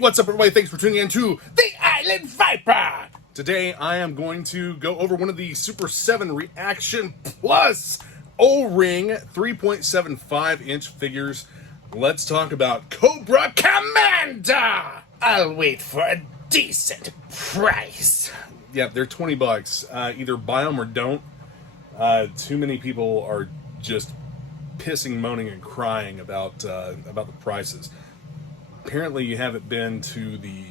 What's up, everybody? Thanks for tuning in to the Island Viper. Today, I am going to go over one of the Super 7 ReAction Plus O-Ring 3.75-inch figures. Let's talk about Cobra Commander. I'll wait for a decent price. Yeah, they're 20 bucks. Either buy them or don't. Too many people are just pissing, moaning, and crying about the prices. Apparently you haven't been to the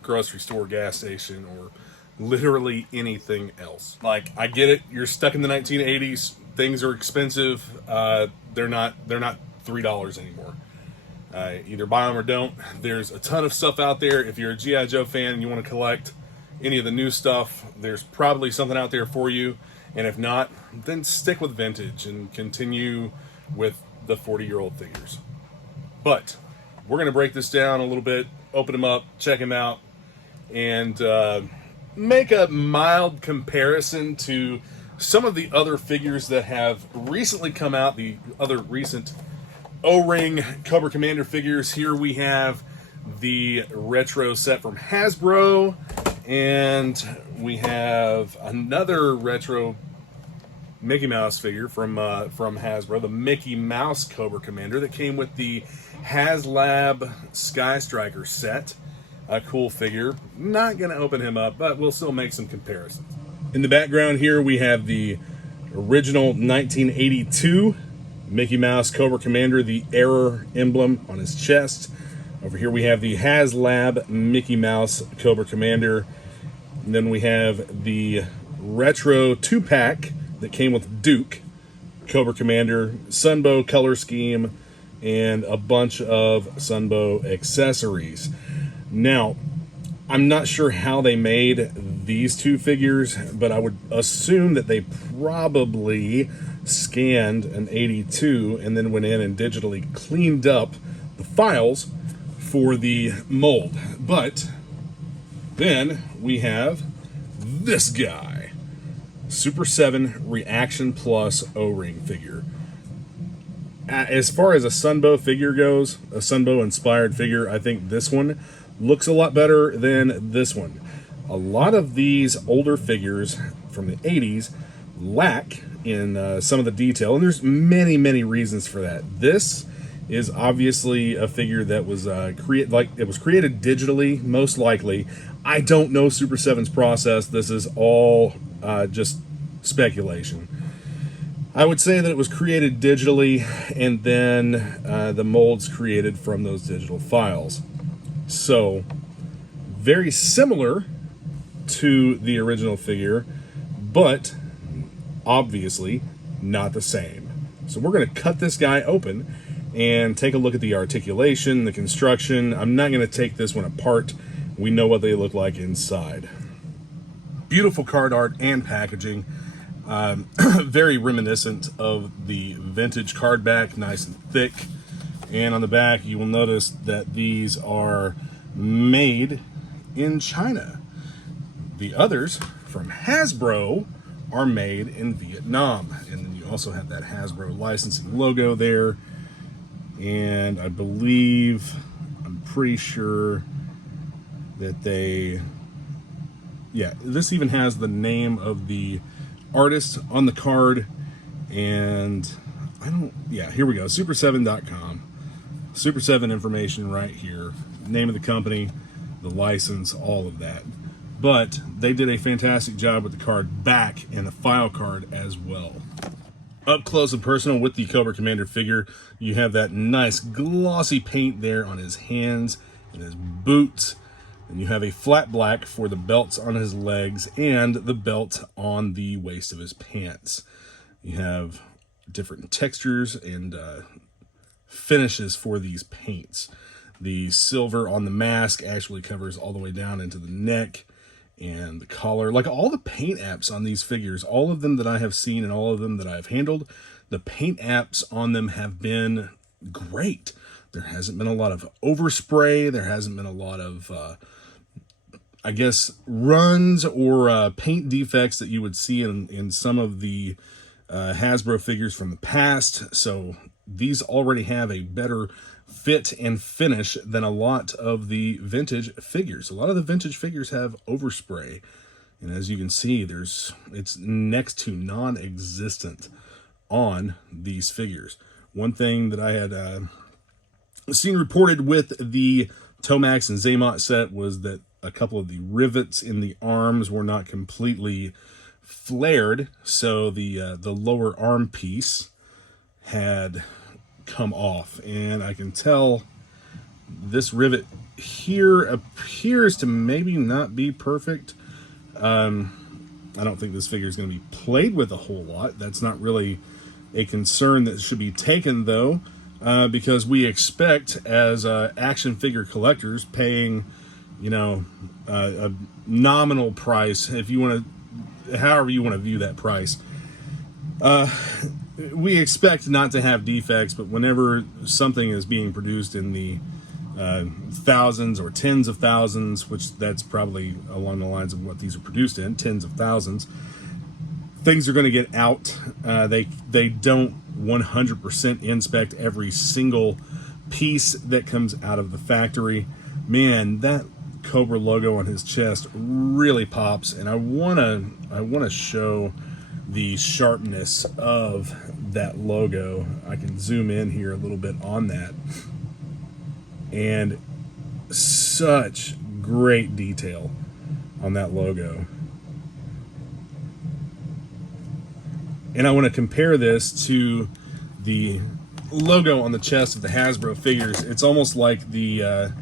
grocery store, gas station, or literally anything else. Like, I get it, you're stuck in the 1980s, things are expensive, they're not $3 anymore. Either buy them or don't. There's a ton of stuff out there. If you're a G.I. Joe fan and you want to collect any of the new stuff, there's probably something out there for you. And if not, then stick with vintage and continue with the 40-year-old figures. But we're going to break this down a little bit, open them up, check them out, and make a mild comparison to some of the other figures that have recently come out, the other recent O-Ring Cobra Commander figures. Here we have the retro set from Hasbro, and we have another retro Mickey Mouse figure from Hasbro, the Mickey Mouse Cobra Commander that came with the HasLab Sky Striker set. A cool figure. Not going to open him up, but we'll still make some comparisons. In the background here, we have the original 1982 Mickey Mouse Cobra Commander, the error emblem on his chest. Over here we have the HasLab Mickey Mouse Cobra Commander. And then we have the retro 2-pack that came with Duke Cobra Commander, Sunbow color scheme, and a bunch of Sunbow accessories. Now, I'm not sure how they made these two figures, but I would assume that they probably scanned an 82 and then went in and digitally cleaned up the files for the mold. But then we have this guy, Super 7 ReAction Plus O-Ring figure. As far as a Sunbow figure goes, a Sunbow inspired figure, I think this one looks a lot better than this one. A lot of these older figures from the 80s lack in some of the detail, and there's many reasons for that. This is obviously a figure that was created digitally, most likely. I don't know Super 7's process. This is all just speculation. I would say that it was created digitally, and then the molds created from those digital files. So, very similar to the original figure, but obviously not the same. So we're going to cut this guy open and take a look at the articulation, the construction. I'm not going to take this one apart. We know what they look like inside. Beautiful card art and packaging. Very reminiscent of the vintage card back, nice and thick. And on the back, you will notice that these are made in China. The others from Hasbro are made in Vietnam. And then you also have that Hasbro licensing logo there. And I believe, I'm pretty sure that this even has the name of the artist on the card. And here we go, super7.com. Super 7 information right here. Name of the company, the license, all of that. But they did a fantastic job with the card back and the file card as well. Up close and personal with the Cobra Commander figure, you have that nice glossy paint there on his hands and his boots. And you have a flat black for the belts on his legs and the belt on the waist of his pants. You have different textures and finishes for these paints. The silver on the mask actually covers all the way down into the neck and the collar. Like, all the paint apps on these figures, all of them that I have seen and all of them that I've handled, the paint apps on them have been great. There hasn't been a lot of overspray. There hasn't been a lot of, I guess, runs or paint defects that you would see in some of the Hasbro figures from the past. So these already have a better fit and finish than a lot of the vintage figures. A lot of the vintage figures have overspray, and as you can see, it's next to non-existent on these figures. One thing that I had seen reported with the Tomax and Zaymot set was that a couple of the rivets in the arms were not completely flared, so the lower arm piece had come off, and I can tell this rivet here appears to maybe not be perfect. I don't think this figure is going to be played with a whole lot. That's not really a concern that should be taken, though, because we expect, as action figure collectors, paying, you know, a nominal price, if you want to, however you want to view that price. We expect not to have defects, but whenever something is being produced in the thousands or tens of thousands, which that's probably along the lines of what these are produced in, tens of thousands, things are going to get out. They don't 100% inspect every single piece that comes out of the factory. Man, that Cobra logo on his chest really pops, and I wanna show the sharpness of that logo. I can zoom in here a little bit on that, and such great detail on that logo. And I want to compare this to the logo on the chest of the Hasbro figures. It's almost like the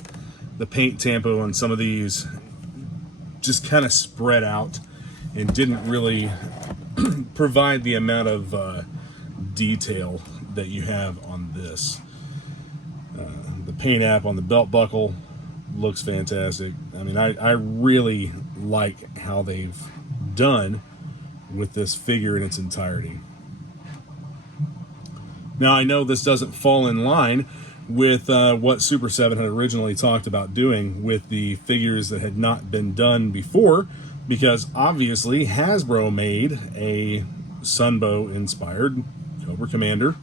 paint tampo on some of these just kind of spread out and didn't really provide the amount of detail that you have on this. The paint app on the belt buckle looks fantastic. I mean, I really like how they've done with this figure in its entirety. Now, I know this doesn't fall in line with what Super 7 had originally talked about doing with the figures that had not been done before, because obviously Hasbro made a Sunbow inspired Cobra Commander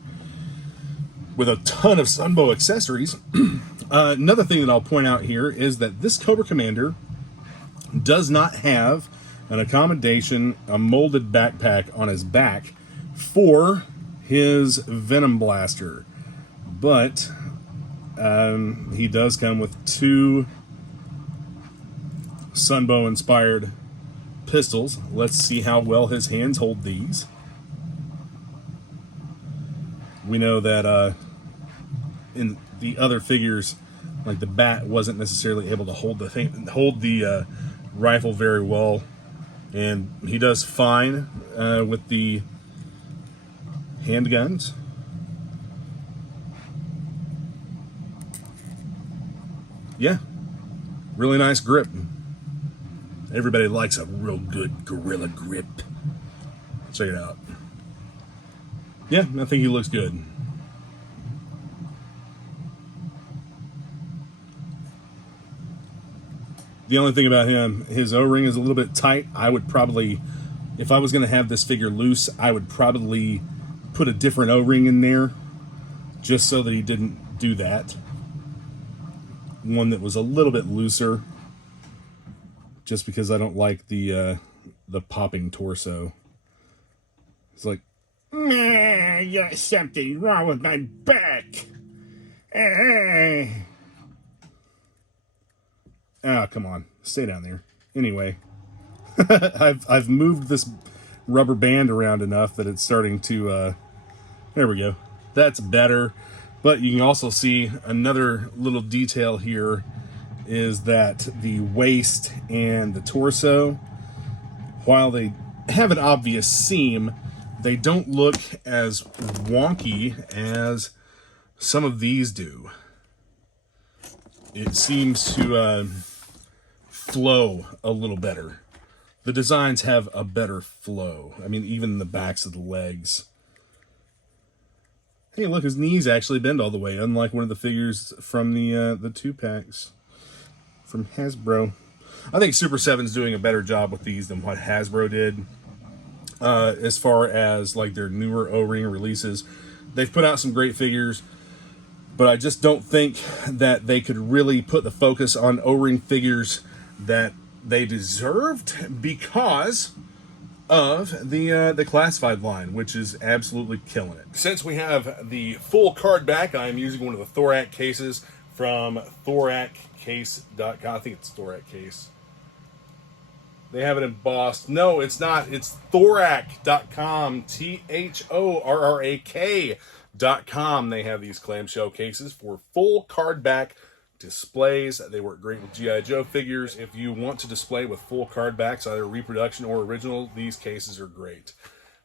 with a ton of Sunbow accessories. Another thing that I'll point out here is that this Cobra Commander does not have an accommodation, a molded backpack on his back for his Venom Blaster, but he does come with two Sunbow inspired pistols. Let's see how well his hands hold these. We know that in the other figures, like the Bat wasn't necessarily able to hold the rifle very well, and he does fine with the handguns. Yeah, really nice grip. Everybody likes a real good gorilla grip. Check it out. Yeah, I think he looks good. The only thing about him, his O-ring is a little bit tight. I would probably, if I was going to have this figure loose, I would probably put a different O-ring in there, just so that he didn't do that. One that was a little bit looser, just because I don't like the popping torso. It's like, there's something wrong with my back. Ah, come on, stay down there. Anyway, I've moved this rubber band around enough that it's starting to. There we go. That's better. But you can also see another little detail here is that the waist and the torso, while they have an obvious seam, they don't look as wonky as some of these do. It seems to flow a little better. The designs have a better flow. I mean, even the backs of the legs. Hey, look, his knees actually bend all the way, unlike one of the figures from the 2-packs from Hasbro. I think Super 7's doing a better job with these than what Hasbro did. As far as like their newer O-ring releases, they've put out some great figures. but I just don't think that they could really put the focus on O-ring figures that they deserved because of the classified line, which is absolutely killing it. Since we have the full card back, I am using one of the Thorac cases from thoracase.com. I think it's Thorac case. They have it embossed. No, it's not. It's thorac.com. THORRAK.com. They have these clamshell cases for full card back displays. They work great with G.I. Joe figures. If you want to display with full card backs, either reproduction or original, these cases are great.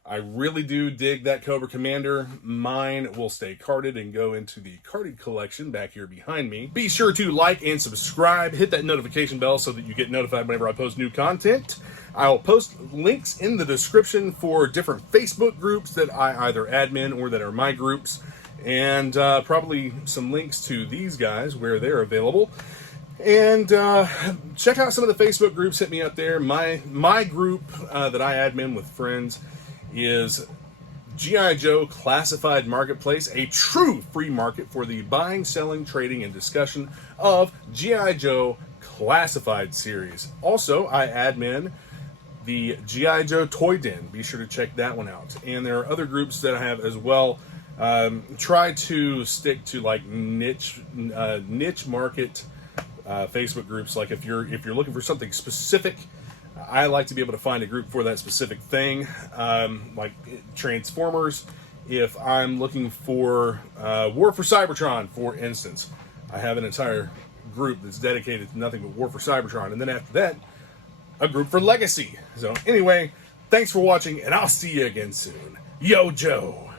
I really do dig that Cobra Commander. Mine will stay carded and go into the carded collection back here behind me. Be sure to like and subscribe. Hit that notification bell so that you get notified whenever I post new content. I'll post links in the description for different Facebook groups that I either admin or that are my groups. And probably some links to these guys where they're available. And check out some of the Facebook groups. Hit me up there. My group that I admin with friends is G.I. Joe Classified Marketplace, a true free market for the buying, selling, trading, and discussion of G.I. Joe Classified series. Also, I admin the G.I. Joe Toy Den. Be sure to check that one out. And there are other groups that I have as well. Try to stick to like niche market Facebook groups. Like if you're looking for something specific, I like to be able to find a group for that specific thing, like Transformers. If I'm looking for War for Cybertron, for instance, I have an entire group that's dedicated to nothing but War for Cybertron. And then after that, a group for Legacy. So anyway, thanks for watching, and I'll see you again soon. Yo, Joe.